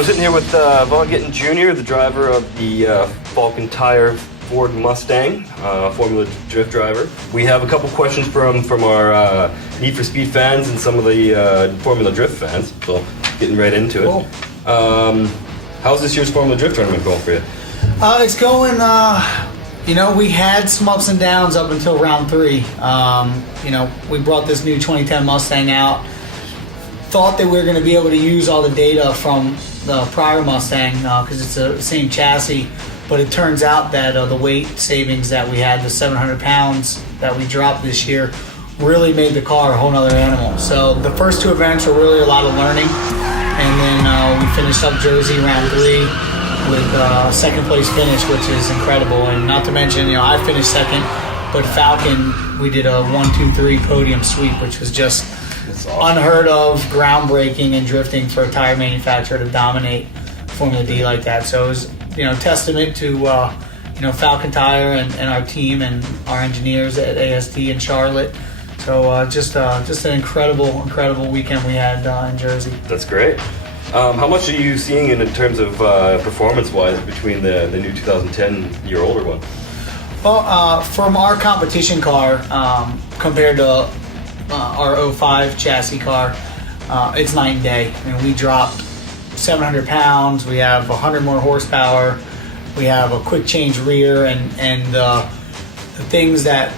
we're sitting here with Vaughn Gittin Jr., the driver of the Falcon Tire Ford Mustang, Formula Drift driver. We have a couple questions from our Need for Speed fans and some of the Formula Drift fans, so getting right into it. Cool. How's this year's Formula Drift tournament going for you? It's going, we had some ups and downs up until round 3. We brought this new 2010 Mustang out. Thought that we were going to be able to use all the data from the prior Mustang because it's the same chassis, but it turns out that the weight savings that we had, the 700 pounds that we dropped this year, really made the car a whole other animal. So the first 2 events were really a lot of learning, and then we finished up Jersey round 3 with second place finish, which is incredible. And not to mention, I finished second, but Falcon, we did a 1-2-3 podium sweep, which was just awesome. Unheard of, groundbreaking in drifting for a tire manufacturer to dominate Formula D like that. So it was, testament to Falcon Tire and our team and our engineers at ASD in Charlotte. So just an incredible weekend we had in Jersey. That's great. How much are you seeing in terms of performance-wise between the new 2010 year older one? Well, from our competition car compared to our 05 chassis car, it's night and day. I mean, we dropped 700 pounds, we have 100 more horsepower, we have a quick change rear, and the things that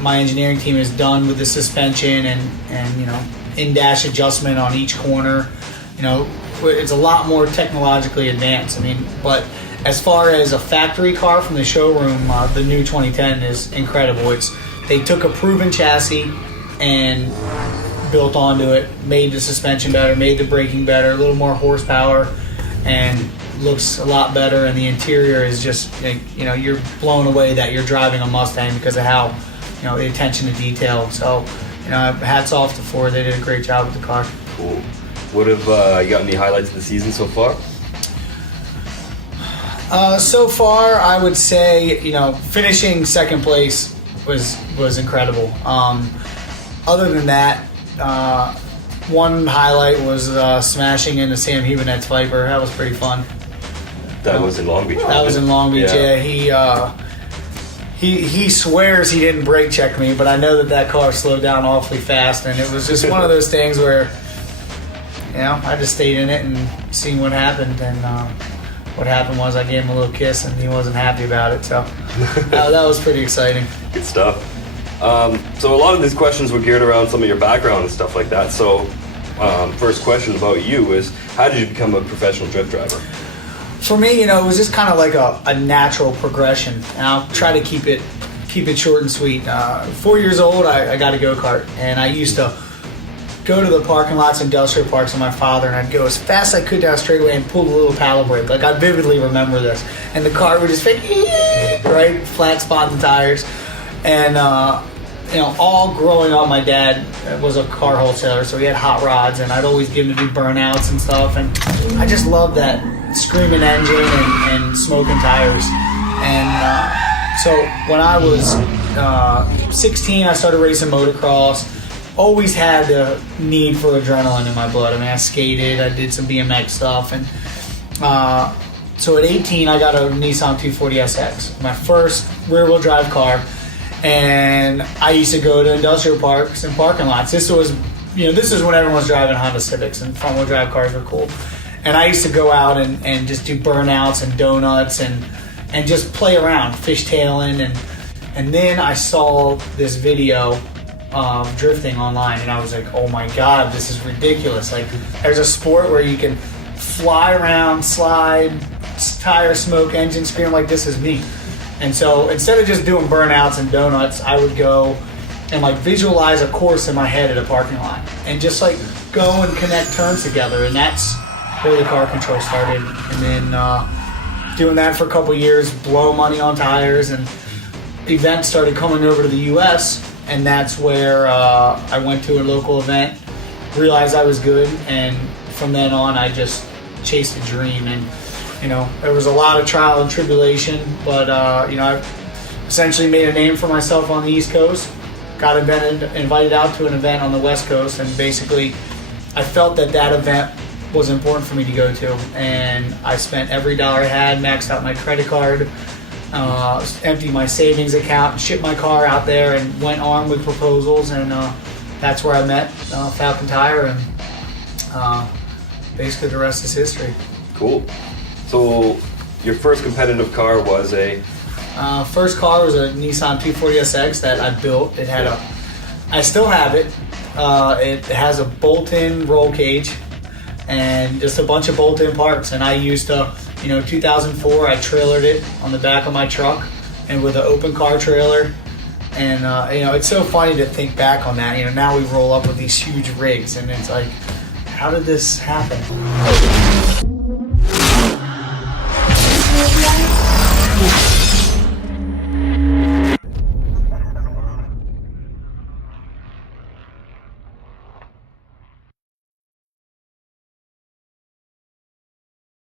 my engineering team has done with the suspension and in-dash adjustment on each corner, it's a lot more technologically advanced. But as far as a factory car from the showroom, the new 2010 is incredible. They took a proven chassis and built onto it, made the suspension better, made the braking better, a little more horsepower, and looks a lot better. And the interior is just, you're blown away that you're driving a Mustang because of how, the attention to detail. So, hats off to Ford. They did a great job with the car. Cool. What have you got any highlights of the season so far? So far, I would say, finishing second place was incredible. Other than that, one highlight was smashing into Sam Hubenet's Viper. That was pretty fun. That was in Long Beach. That was in Long Beach. Yeah. He swears he didn't brake check me, but I know that car slowed down awfully fast, and it was just one of those things where, I just stayed in it and seen what happened. And what happened was I gave him a little kiss, and he wasn't happy about it. So that was pretty exciting. Good stuff. So a lot of these questions were geared around some of your background and stuff like that. So first question about you is, how did you become a professional drift driver? For me, it was just kind of like a natural progression, and I'll try to keep it short and sweet. 4 years old, I got a go-kart, and I used to go to the parking lots, industrial parks with my father, and I'd go as fast as I could down straightaway and pull the little paddle brake. Like, I vividly remember this. And the car would just fake, right, flat spot in the tires. And all growing up, my dad was a car wholesaler, so he had hot rods, and I'd always give him to do burnouts and stuff. And I just loved that screaming engine and smoking tires. And so when I was 16, I started racing motocross. Always had the need for adrenaline in my blood. I skated, I did some BMX stuff, and so at 18, I got a Nissan 240SX, my first rear-wheel drive car. And I used to go to industrial parks and parking lots. This was when everyone was driving Honda Civics and front-wheel drive cars were cool. And I used to go out and just do burnouts and donuts and just play around, fishtailing. And then I saw this video of drifting online, and I was like, oh my God, this is ridiculous. Like, there's a sport where you can fly around, slide, tire smoke, engine scream, like, this is me. And so instead of just doing burnouts and donuts, I would go and visualize a course in my head at a parking lot and just go and connect turns together. And that's where the car control started. And then doing that for a couple years, blow money on tires, and events started coming over to the U.S. And that's where I went to a local event, realized I was good, and from then on I just chased a dream. And there was a lot of trial and tribulation, but I essentially made a name for myself on the East Coast, got invited out to an event on the West Coast, and basically I felt that event was important for me to go to, and I spent every dollar I had, maxed out my credit card, emptied my savings account, shipped my car out there, and went armed with proposals, and that's where I met Falcon Tire, and basically the rest is history. Cool. So your first competitive car was a? First car was a Nissan 240SX that I built. It had I still have it. It has a bolt-in roll cage and just a bunch of bolt-in parts. And I used to, 2004, I trailered it on the back of my truck and with an open car trailer. And, it's so funny to think back on that. Now we roll up with these huge rigs and it's like, how did this happen?